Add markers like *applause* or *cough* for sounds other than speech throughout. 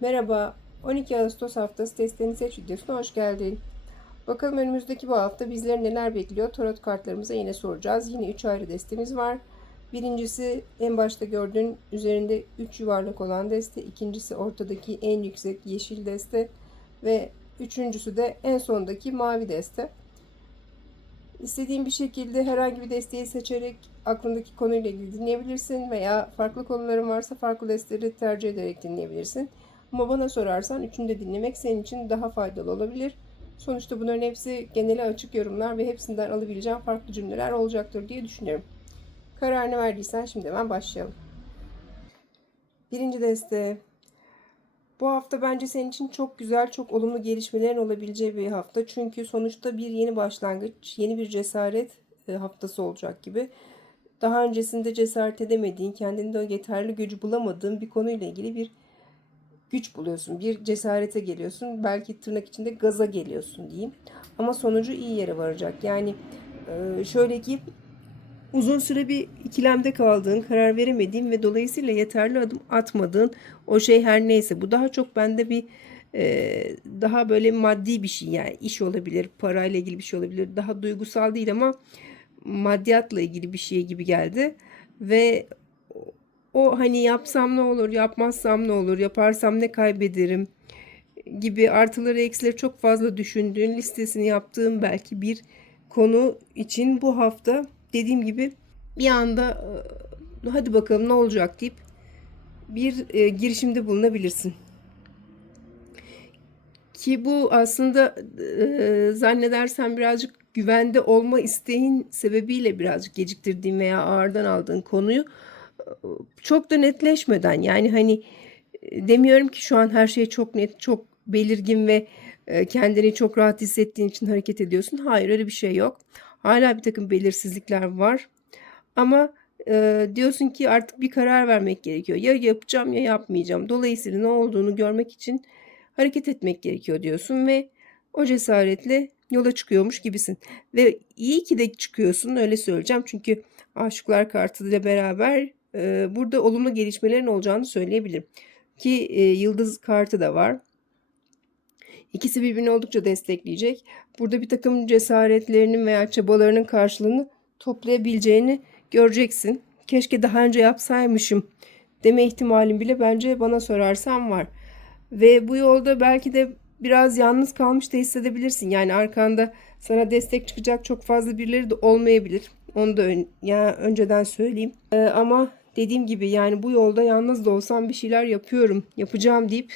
Merhaba, 12 Ağustos haftası testlerini seç videosuna hoş geldin. Bakalım önümüzdeki bu hafta bizleri neler bekliyor? Tarot kartlarımıza yine soracağız. Yine 3 ayrı destemiz var. Birincisi en başta gördüğün üzerinde 3 yuvarlak olan deste. İkincisi ortadaki en yüksek yeşil deste. Ve üçüncüsü de en sondaki mavi deste. İstediğin bir şekilde herhangi bir desteği seçerek aklındaki konuyla ilgili dinleyebilirsin veya farklı konuların varsa farklı desteleri tercih ederek dinleyebilirsin. Ama bana sorarsan üçünü de dinlemek senin için daha faydalı olabilir. Sonuçta bunların hepsi genele açık yorumlar ve hepsinden alabileceğin farklı cümleler olacaktır diye düşünüyorum. Kararını verdiysen şimdi hemen başlayalım. Birinci deste. Bu hafta bence senin için çok güzel, çok olumlu gelişmelerin olabileceği bir hafta. Çünkü sonuçta bir yeni başlangıç, yeni bir cesaret e, haftası olacak gibi. Daha öncesinde cesaret edemediğin, kendinde yeterli gücü bulamadığın bir konuyla ilgili bir güç buluyorsun. Bir cesarete geliyorsun. Belki tırnak içinde gaza geliyorsun diyeyim. Ama sonucu iyi yere varacak. Yani e, şöyle ki uzun süre bir ikilemde kaldığın, karar veremediğin ve dolayısıyla yeterli adım atmadığın o şey her neyse. Bu daha çok bende bir e, daha böyle maddi bir şey yani iş olabilir, parayla ilgili bir şey olabilir. Daha duygusal değil ama maddiyatla ilgili bir şey gibi geldi. Ve o hani yapsam ne olur, yapmazsam ne olur, yaparsam ne kaybederim gibi artıları eksileri çok fazla düşündüğün listesini yaptığın belki bir konu için bu hafta dediğim gibi bir anda hadi bakalım ne olacak deyip bir e, girişimde bulunabilirsin. Ki bu aslında e, zannedersen birazcık güvende olma isteğin sebebiyle birazcık geciktirdiğin veya ağırdan aldığın konuyu çok da netleşmeden yani hani demiyorum ki şu an her şey çok net, çok belirgin ve kendini çok rahat hissettiğin için hareket ediyorsun. Hayır öyle bir şey yok. Hala bir takım belirsizlikler var. Ama e, diyorsun ki artık bir karar vermek gerekiyor. Ya yapacağım ya yapmayacağım. Dolayısıyla ne olduğunu görmek için hareket etmek gerekiyor diyorsun ve o cesaretle yola çıkıyormuş gibisin. Ve iyi ki de çıkıyorsun öyle söyleyeceğim. Çünkü aşıklar kartı ile beraber burada olumlu gelişmelerin olacağını söyleyebilirim. Ki e, yıldız kartı da var. İkisi birbirini oldukça destekleyecek. Burada bir takım cesaretlerinin veya çabalarının karşılığını toplayabileceğini göreceksin. Keşke daha önce yapsaymışım deme ihtimalim bile bence bana sorarsan var. Ve bu yolda belki de biraz yalnız kalmış da hissedebilirsin. Yani arkanda sana destek çıkacak çok fazla birileri de olmayabilir. Onu da ön, ya önceden söyleyeyim. Ee, ama dediğim gibi yani bu yolda yalnız da olsam bir şeyler yapıyorum, yapacağım deyip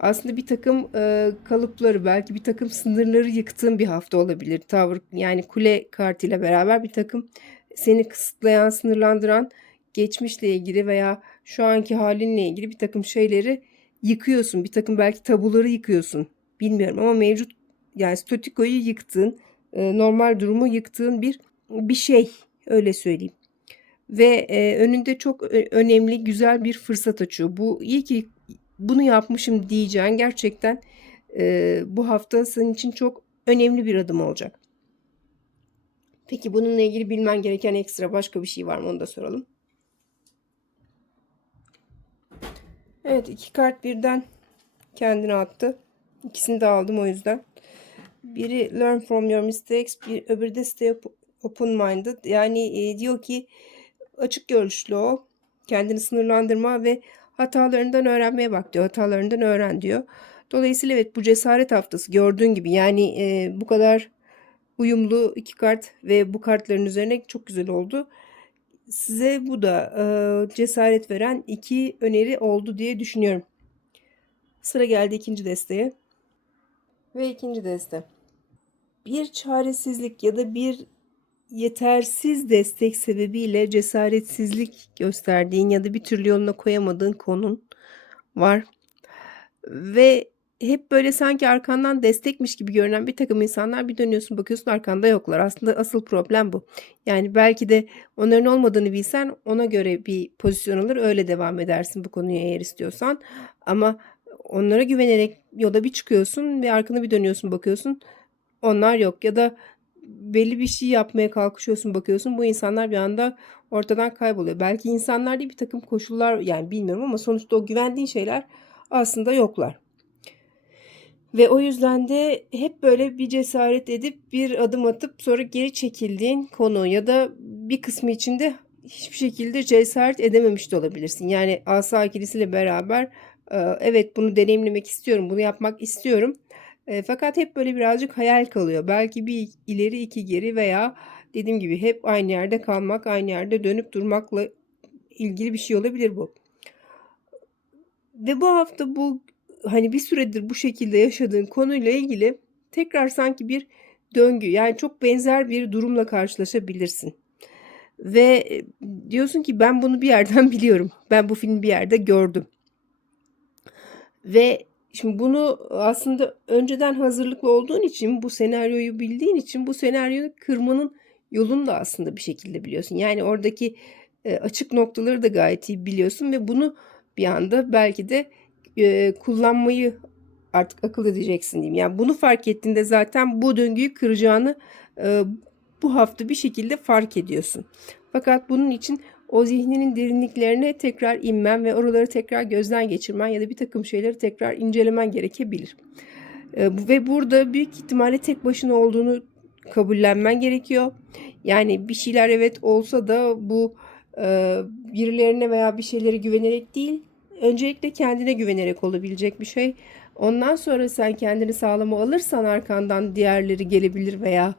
aslında bir takım e, kalıpları belki bir takım sınırları yıktığın bir hafta olabilir. Tavır yani kule kartıyla beraber bir takım seni kısıtlayan, sınırlandıran geçmişle ilgili veya şu anki halinle ilgili bir takım şeyleri yıkıyorsun. Bir takım belki tabuları yıkıyorsun. Bilmiyorum ama mevcut yani statikoyu yıktığın, e, normal durumu yıktığın bir bir şey öyle söyleyeyim. Ve e, önünde çok önemli, güzel bir fırsat açıyor. Bu iyi ki bunu yapmışım diyeceğin gerçekten e, bu hafta senin için çok önemli bir adım olacak. Peki bununla ilgili bilmen gereken ekstra başka bir şey var mı onu da soralım. Evet iki kart birden kendine attı. İkisini de aldım o yüzden. Biri learn from your mistakes, bir öbürü de stay open minded. Yani e, diyor ki açık görüşlü ol, kendini sınırlandırma ve hatalarından öğrenmeye bak diyor. Hatalarından öğren diyor. Dolayısıyla evet bu cesaret haftası gördüğün gibi yani e, bu kadar uyumlu iki kart ve bu kartların üzerine çok güzel oldu. Size bu da e, cesaret veren iki öneri oldu diye düşünüyorum. Sıra geldi ikinci desteğe. Ve ikinci deste. Bir çaresizlik ya da bir yetersiz destek sebebiyle cesaretsizlik gösterdiğin ya da bir türlü yoluna koyamadığın konun var. Ve hep böyle sanki arkandan destekmiş gibi görünen bir takım insanlar bir dönüyorsun bakıyorsun arkanda yoklar. Aslında asıl problem bu. Yani belki de onların olmadığını bilsen ona göre bir pozisyon alır öyle devam edersin bu konuya eğer istiyorsan. Ama onlara güvenerek yola bir çıkıyorsun ve arkana bir dönüyorsun bakıyorsun onlar yok ya da belli bir şey yapmaya kalkışıyorsun bakıyorsun bu insanlar bir anda ortadan kayboluyor. Belki insanlar değil bir takım koşullar yani bilmiyorum ama sonuçta o güvendiğin şeyler aslında yoklar. Ve o yüzden de hep böyle bir cesaret edip bir adım atıp sonra geri çekildiğin konu ya da bir kısmı içinde hiçbir şekilde cesaret edememiş de olabilirsin. Yani asa ikilisiyle beraber evet bunu deneyimlemek istiyorum, bunu yapmak istiyorum. E, fakat hep böyle birazcık hayal kalıyor. Belki bir ileri iki geri veya dediğim gibi hep aynı yerde kalmak, aynı yerde dönüp durmakla ilgili bir şey olabilir bu. Ve bu hafta bu hani bir süredir bu şekilde yaşadığın konuyla ilgili tekrar sanki bir döngü yani çok benzer bir durumla karşılaşabilirsin. Ve diyorsun ki ben bunu bir yerden *laughs* biliyorum. Ben bu filmi bir yerde gördüm. Ve şimdi bunu aslında önceden hazırlıklı olduğun için bu senaryoyu bildiğin için bu senaryoyu kırmanın yolunu da aslında bir şekilde biliyorsun. Yani oradaki e, açık noktaları da gayet iyi biliyorsun ve bunu bir anda belki de e, kullanmayı artık akıl edeceksin diyeyim. Yani bunu fark ettiğinde zaten bu döngüyü kıracağını e, bu hafta bir şekilde fark ediyorsun. Fakat bunun için o zihninin derinliklerine tekrar inmen ve oraları tekrar gözden geçirmen ya da bir takım şeyleri tekrar incelemen gerekebilir. E, ve burada büyük ihtimalle tek başına olduğunu kabullenmen gerekiyor. Yani bir şeyler evet olsa da bu e, birilerine veya bir şeylere güvenerek değil, öncelikle kendine güvenerek olabilecek bir şey. Ondan sonra sen kendini sağlama alırsan arkandan diğerleri gelebilir veya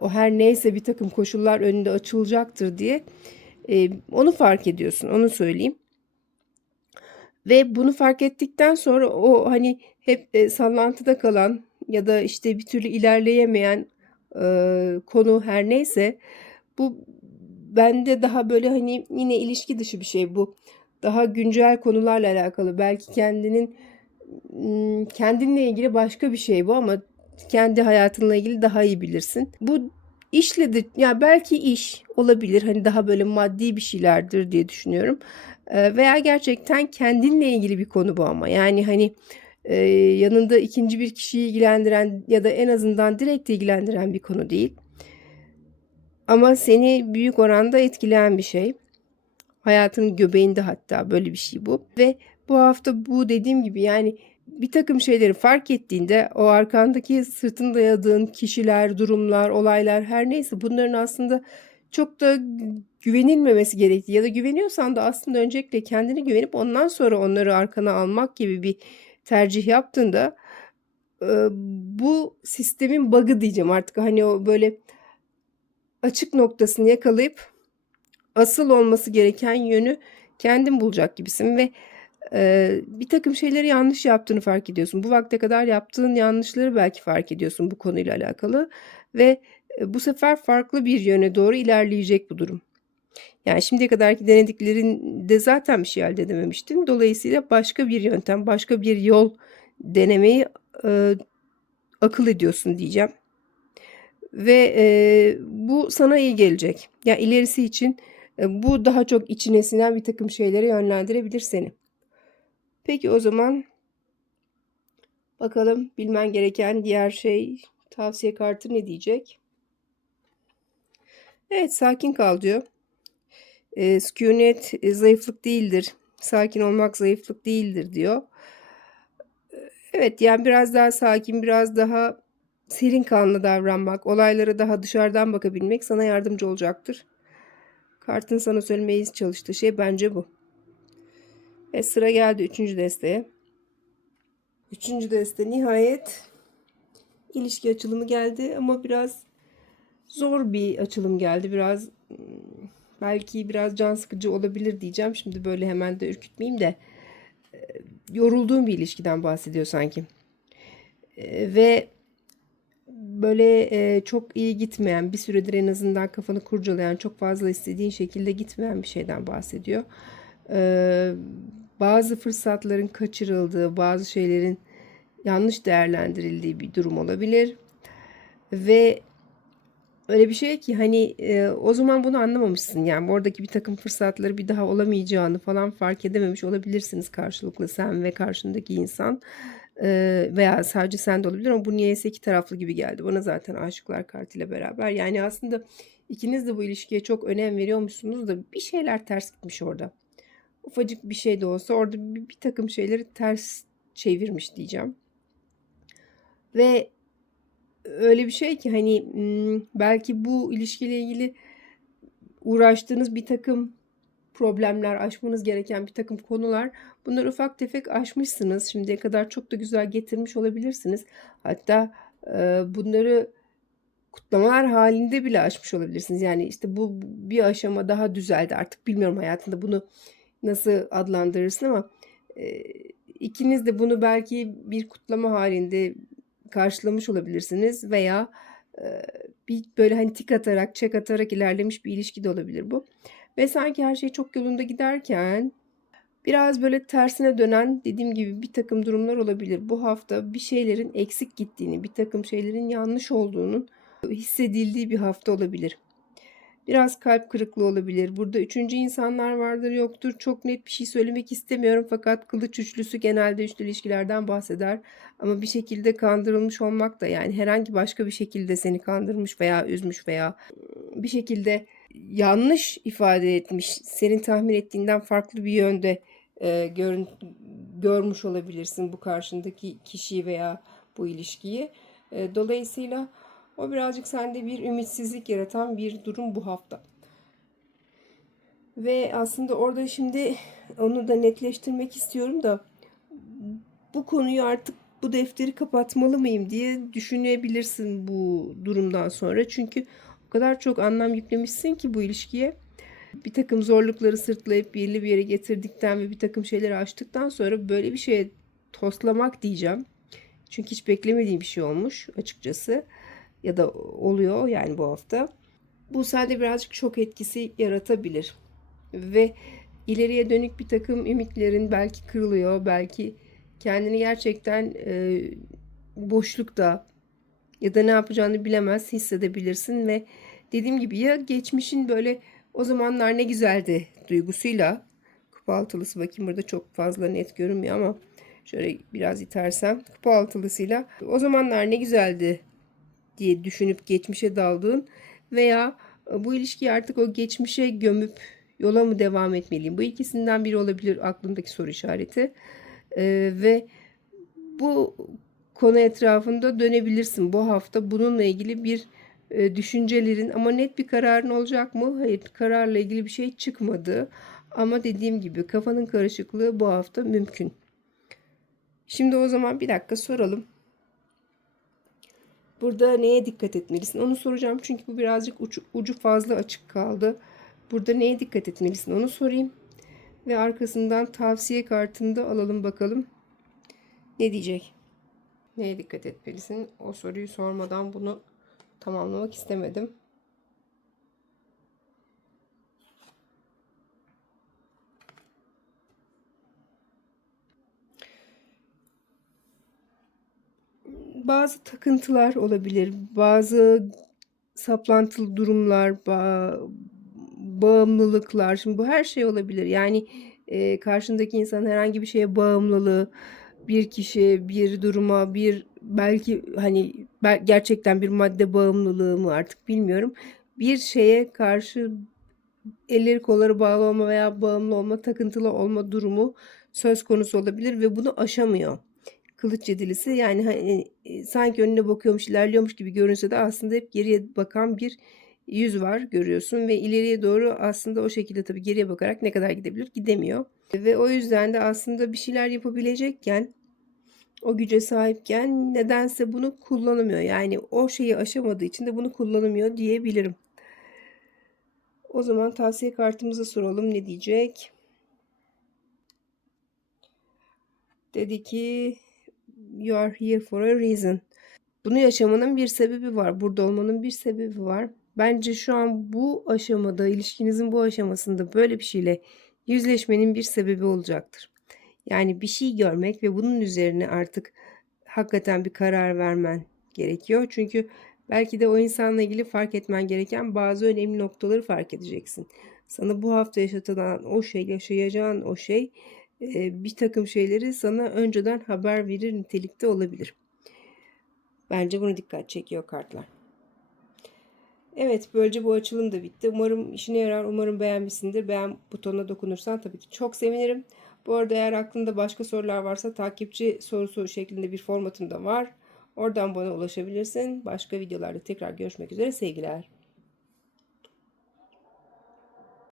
o her neyse bir takım koşullar önünde açılacaktır diye e, onu fark ediyorsun onu söyleyeyim. Ve bunu fark ettikten sonra o hani hep e, sallantıda kalan ya da işte bir türlü ilerleyemeyen e, konu her neyse bu bende daha böyle hani yine ilişki dışı bir şey bu. Daha güncel konularla alakalı. Belki kendinin kendinle ilgili başka bir şey bu ama kendi hayatınla ilgili daha iyi bilirsin. Bu işle de ya belki iş olabilir. Hani daha böyle maddi bir şeylerdir diye düşünüyorum. E, veya gerçekten kendinle ilgili bir konu bu ama. Yani hani e, yanında ikinci bir kişiyi ilgilendiren ya da en azından direkt ilgilendiren bir konu değil. Ama seni büyük oranda etkileyen bir şey. Hayatının göbeğinde hatta böyle bir şey bu. Ve bu hafta bu dediğim gibi yani bir takım şeyleri fark ettiğinde o arkandaki sırtını dayadığın kişiler, durumlar, olaylar her neyse bunların aslında çok da güvenilmemesi gerektiği ya da güveniyorsan da aslında öncelikle kendine güvenip ondan sonra onları arkana almak gibi bir tercih yaptığında bu sistemin bug'ı diyeceğim artık. Hani o böyle açık noktasını yakalayıp asıl olması gereken yönü kendin bulacak gibisin ve e, bir takım şeyleri yanlış yaptığını fark ediyorsun. Bu vakte kadar yaptığın yanlışları belki fark ediyorsun bu konuyla alakalı ve bu sefer farklı bir yöne doğru ilerleyecek bu durum. Yani şimdiye kadarki denediklerinde zaten bir şey elde edememiştin. Dolayısıyla başka bir yöntem, başka bir yol denemeyi e, akıl ediyorsun diyeceğim. Ve e, bu sana iyi gelecek. Ya yani ilerisi için bu daha çok içine sinen bir takım şeylere yönlendirebilir seni. Peki o zaman bakalım bilmen gereken diğer şey tavsiye kartı ne diyecek? Evet sakin kal diyor. E, sükunet e, zayıflık değildir. Sakin olmak zayıflık değildir diyor. Evet yani biraz daha sakin, biraz daha serin kanlı davranmak, olaylara daha dışarıdan bakabilmek sana yardımcı olacaktır. Kartın sana söylemeye çalıştığı şey bence bu. Ve sıra geldi üçüncü desteğe. Üçüncü deste nihayet ilişki açılımı geldi ama biraz zor bir açılım geldi. Biraz hmm, belki biraz can sıkıcı olabilir diyeceğim. Şimdi böyle hemen de ürkütmeyeyim de e, yorulduğum bir ilişkiden bahsediyor sanki. E, ve böyle e, çok iyi gitmeyen, bir süredir en azından kafanı kurcalayan, çok fazla istediğin şekilde gitmeyen bir şeyden bahsediyor. Bazı fırsatların kaçırıldığı, bazı şeylerin yanlış değerlendirildiği bir durum olabilir. Ve öyle bir şey ki hani e, o zaman bunu anlamamışsın. Yani oradaki bir takım fırsatları bir daha olamayacağını falan fark edememiş olabilirsiniz karşılıklı sen ve karşındaki insan. E, veya sadece sen de olabilir ama bu niyeyse iki taraflı gibi geldi. Bana zaten aşıklar kartıyla beraber. Yani aslında ikiniz de bu ilişkiye çok önem veriyormuşsunuz da bir şeyler ters gitmiş orada. Ufacık bir şey de olsa orada bir, bir takım şeyleri ters çevirmiş diyeceğim. Ve öyle bir şey ki hani hmm, belki bu ilişkiyle ilgili uğraştığınız bir takım problemler, aşmanız gereken bir takım konular. Bunları ufak tefek aşmışsınız. Şimdiye kadar çok da güzel getirmiş olabilirsiniz. Hatta e, bunları kutlamalar halinde bile aşmış olabilirsiniz. Yani işte bu bir aşama daha düzeldi. Artık bilmiyorum hayatında bunu nasıl adlandırırsın ama e, ikiniz de bunu belki bir kutlama halinde karşılamış olabilirsiniz veya e, bir böyle hani tik atarak, çek atarak ilerlemiş bir ilişki de olabilir bu. Ve sanki her şey çok yolunda giderken biraz böyle tersine dönen dediğim gibi bir takım durumlar olabilir. Bu hafta bir şeylerin eksik gittiğini, bir takım şeylerin yanlış olduğunun hissedildiği bir hafta olabilir. Biraz kalp kırıklığı olabilir. Burada üçüncü insanlar vardır yoktur. Çok net bir şey söylemek istemiyorum fakat kılıç üçlüsü genelde üçlü ilişkilerden bahseder. Ama bir şekilde kandırılmış olmak da yani herhangi başka bir şekilde seni kandırmış veya üzmüş veya bir şekilde yanlış ifade etmiş, senin tahmin ettiğinden farklı bir yönde e, görün, görmüş olabilirsin bu karşındaki kişiyi veya bu ilişkiyi. E, dolayısıyla o birazcık sende bir ümitsizlik yaratan bir durum bu hafta. Ve aslında orada şimdi onu da netleştirmek istiyorum da bu konuyu artık bu defteri kapatmalı mıyım diye düşünebilirsin bu durumdan sonra. Çünkü o kadar çok anlam yüklemişsin ki bu ilişkiye. Bir takım zorlukları sırtlayıp birli bir yere getirdikten ve bir takım şeyleri açtıktan sonra böyle bir şeye toslamak diyeceğim. Çünkü hiç beklemediğim bir şey olmuş açıkçası. Ya da oluyor yani bu hafta. Bu sende birazcık şok etkisi yaratabilir. Ve ileriye dönük bir takım ümitlerin belki kırılıyor. Belki kendini gerçekten e, boşlukta ya da ne yapacağını bilemez hissedebilirsin ve dediğim gibi ya geçmişin böyle o zamanlar ne güzeldi duygusuyla kupa altılısı bakayım burada çok fazla net görünmüyor ama şöyle biraz itersem kupa altılısıyla o zamanlar ne güzeldi diye düşünüp geçmişe daldığın veya bu ilişkiyi artık o geçmişe gömüp yola mı devam etmeliyim? Bu ikisinden biri olabilir aklımdaki soru işareti. Ee, ve bu konu etrafında dönebilirsin. Bu hafta bununla ilgili bir e, düşüncelerin ama net bir kararın olacak mı? Hayır, kararla ilgili bir şey çıkmadı. Ama dediğim gibi kafanın karışıklığı bu hafta mümkün. Şimdi o zaman bir dakika soralım. Burada neye dikkat etmelisin? Onu soracağım çünkü bu birazcık ucu, ucu fazla açık kaldı. Burada neye dikkat etmelisin? Onu sorayım. Ve arkasından tavsiye kartını da alalım bakalım. Ne diyecek? Neye dikkat etmelisin? O soruyu sormadan bunu tamamlamak istemedim. Bazı takıntılar olabilir. Bazı saplantılı durumlar, ba bağımlılıklar. Şimdi bu her şey olabilir. Yani e, karşındaki insan herhangi bir şeye bağımlılığı, bir kişi, bir duruma, bir belki hani gerçekten bir madde bağımlılığı mı artık bilmiyorum. Bir şeye karşı elleri kolları bağlı olma veya bağımlı olma, takıntılı olma durumu söz konusu olabilir ve bunu aşamıyor. Kılıç yedilisi yani hani sanki önüne bakıyormuş, ilerliyormuş gibi görünse de aslında hep geriye bakan bir yüz var görüyorsun ve ileriye doğru aslında o şekilde tabii geriye bakarak ne kadar gidebilir gidemiyor. Ve o yüzden de aslında bir şeyler yapabilecekken o güce sahipken nedense bunu kullanamıyor. Yani o şeyi aşamadığı için de bunu kullanamıyor diyebilirim. O zaman tavsiye kartımıza soralım ne diyecek? Dedi ki you are here for a reason. Bunu yaşamanın bir sebebi var. Burada olmanın bir sebebi var. Bence şu an bu aşamada, ilişkinizin bu aşamasında böyle bir şeyle yüzleşmenin bir sebebi olacaktır. Yani bir şey görmek ve bunun üzerine artık hakikaten bir karar vermen gerekiyor. Çünkü belki de o insanla ilgili fark etmen gereken bazı önemli noktaları fark edeceksin. Sana bu hafta yaşatılan o şey, yaşayacağın o şey bir takım şeyleri sana önceden haber verir nitelikte olabilir. Bence bunu dikkat çekiyor kartlar. Evet, böylece bu açılım da bitti. Umarım işine yarar, umarım beğenmişsindir. Beğen butonuna dokunursan tabii ki çok sevinirim. Bu arada eğer aklında başka sorular varsa takipçi sorusu şeklinde bir formatım da var. Oradan bana ulaşabilirsin. Başka videolarda tekrar görüşmek üzere. Sevgiler.